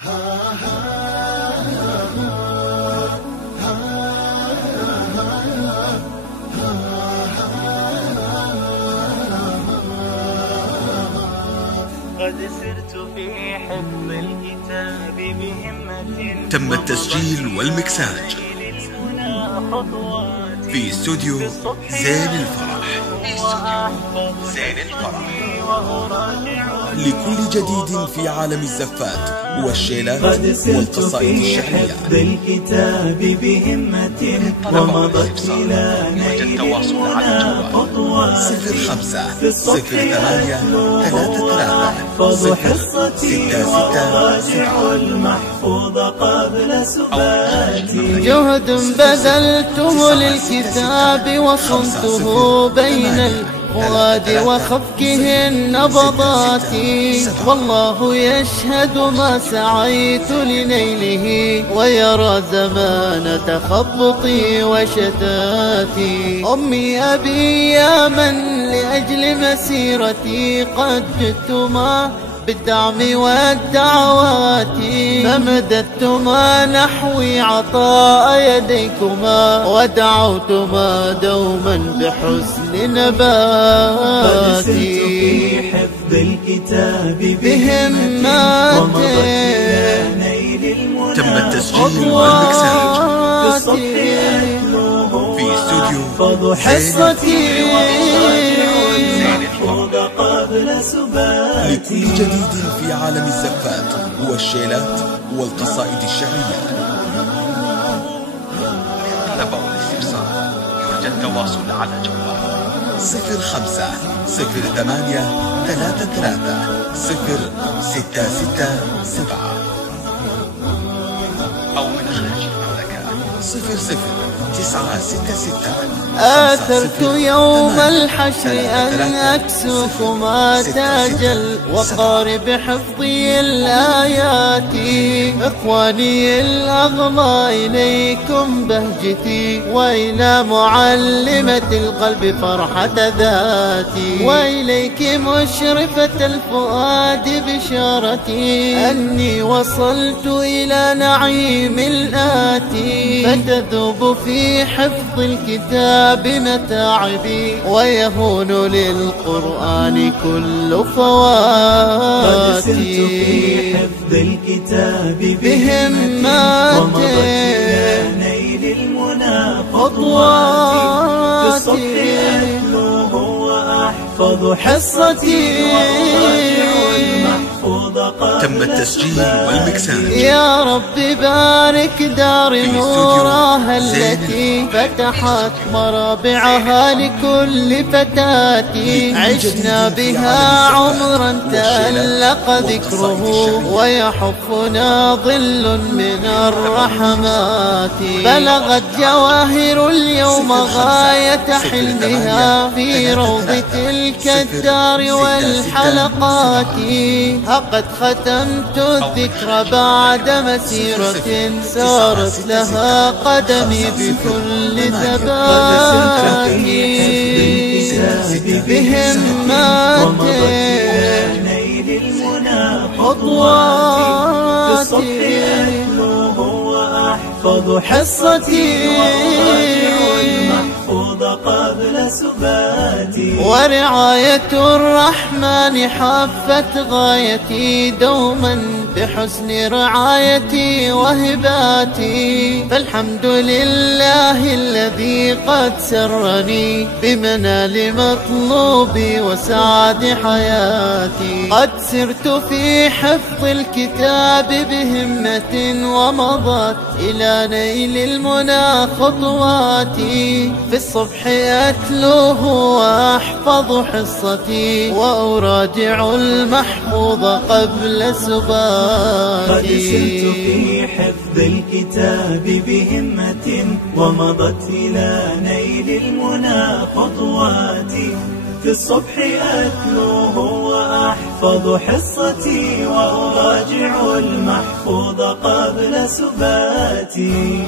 قد سرت في حفظ الكتاب بهمة. تم التسجيل والمكساج في استوديو زين الفرح. لكل جديد في عالم الزفات والشيلات والقصائد الشعرية. بالكتاب بهمة ومضت إلى نيل المنى خطوات. 05-08-33 حصتي وأراجع المحفوظ قبل سباتي. جهد بذلته للكتاب وصنته بين الفؤاد وخفكه النبضات، والله يشهد ما سعيت لنيله ويرى زمان تخبطي وشتاتي. أمي أبي يا من لأجل مسيرتي قد جدتما بالدعم والدعوات، فمددتما نحوي عطاء يديكما ودعوتما دوما بحسن نباتي. في حفظ الكتاب بهمات تم التسجيل والمكساج في استوديو حصتي لكل جديد في عالم الزفات والشيلات والقصائد الشعرية. لطلب والاستفسار يرجى التواصل على جوال 05-08-33-0667 أو من خارج المملكة 00-966. آثرت يوم الحشر أن أكسوكما تاج الوقار بحفظي الآيات. إخواني الأغلى إليكم بهجتي، وإلى معلمة القلب فرحة ذاتي، وإليك مشرفة الفؤاد بشارتي أني وصلت إلى نعيم الآتي. فتذوب في حفظ الكتاب متاعبي ويهون للقرآن كل فواتي. قد سرت في حفظ الكتاب بهمات ومضت إلى نيل المنى خطواتي. في الصبح أتلوه وأحفظ حصتي تم التسجيل والمكساج. يا رب بارك دار نورها التي فتحت مرابعها لكل فتاة، عشنا بها عمرا تألق ذكره ويحفنا ظل من الرحمات. بلغت جواهر اليوم غاية حلمها في روض تلك الدار والحلقات. قد ختمت الذكر بعد مسيرة سارت لها قدمي بكل ثبات. بهمات خطواتي وأحفظ حصتي قبل سباتي. ورعاية الرحمن حافت غايتي دوما بحسن رعايتي وهباتي. فالحمد لله الذي قد سرني بمنال مطلوبي وسعد حياتي. قد سرت في حفظ الكتاب بهمة ومضت إلى نيل المنى خطواتي. في الصبح أتلوه وأحفظ حصتي وأراجع المحفوظ قبل سباتي. قد سرت في حفظ الكتاب بهمة ومضت إلى نيل المنى خطواتي. في الصبح أتلوه وأحفظ حصتي وأراجع المحفوظ قبل سباتي.